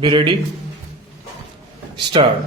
Be ready? Start.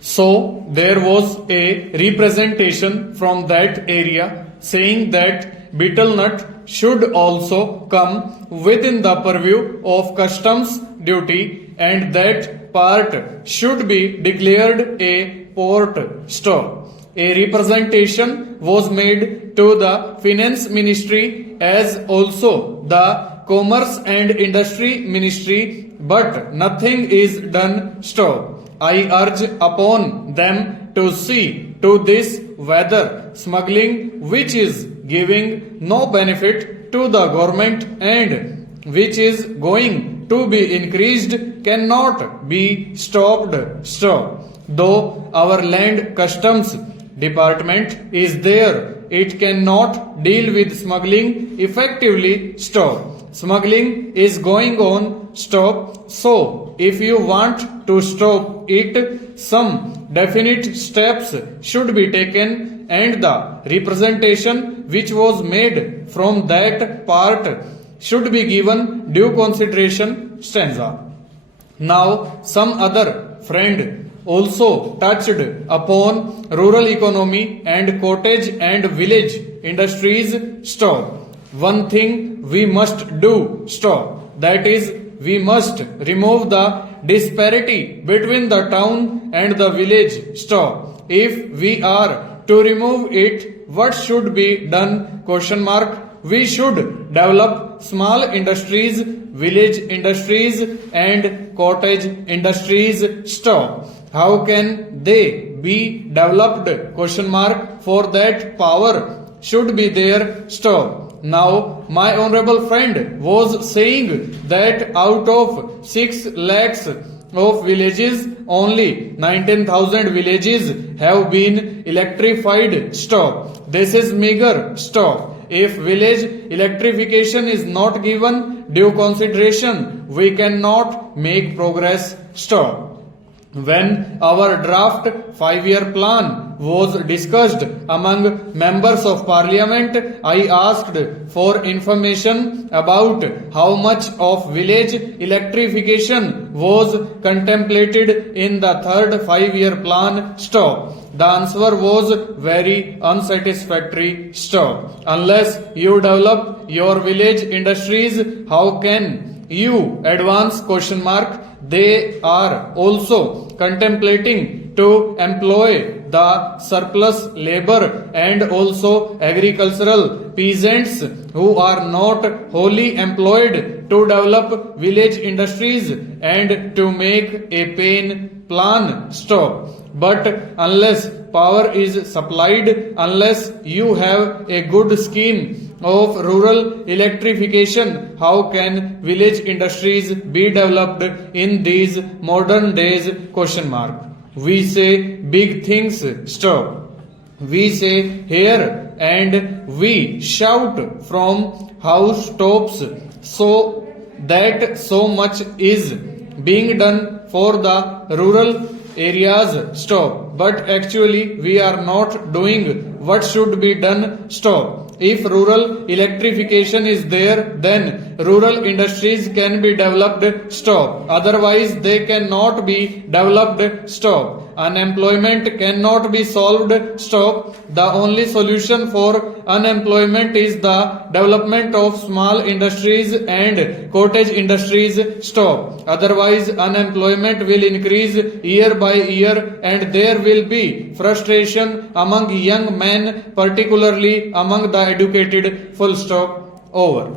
So there was a representation from that area saying that betel nut should also come within the purview of customs duty and that part should be declared a port store. A representation was made to the finance ministry as also the commerce and industry ministry, but nothing is done. Stop. I urge upon them to see to this whether smuggling, which is giving no benefit to the government and which is going to be increased, cannot be stopped. Stop. Though our land customs department is there, it cannot deal with smuggling effectively. Stop. Smuggling is going on. Stop. So, if you want to stop it, some definite steps should be taken and the representation which was made from that part should be given due consideration. Stanza. Now, some other friend also touched upon rural economy and cottage and village industries. Stop. One thing we must do. Stop. That is, we must remove the disparity between the town and the village. Stop. If we are to remove it, what should be done? Question mark. We should develop small industries, village industries and cottage industries. Stop. How can they be developed? Question mark. For that power should be there. Stop. Now, my honorable friend was saying that out of 6 lakhs of villages, only 19,000 villages have been electrified. Stop. This is meager. Stop. If village electrification is not given due consideration, we cannot make progress. Stop. When our draft 5-year plan was discussed among members of parliament, I asked for information about how much of village electrification was contemplated in the third 5-year plan. Stop. The answer was very unsatisfactory. Stop. Unless you develop your village industries, how can you advance? Question mark. They are also contemplating to employ the surplus labor and also agricultural peasants who are not wholly employed to develop village industries and to make a pain plan. Stop. But unless power is supplied, unless you have a good scheme of rural electrification, how can village industries be developed in these modern days? Question mark. We say big things. Stop. We say here and we shout from housetops so that so much is being done for the rural areas. Stop. But actually we are not doing what should be done. Stop. If rural electrification is there, then rural industries can be developed. Stop. Otherwise they cannot be developed. Stop. Unemployment cannot be solved. Stop. The only solution for unemployment is the development of small industries and cottage industries. Stop. Otherwise unemployment will increase year by year and there will be frustration among young men, particularly among the educated. Full stop. Over.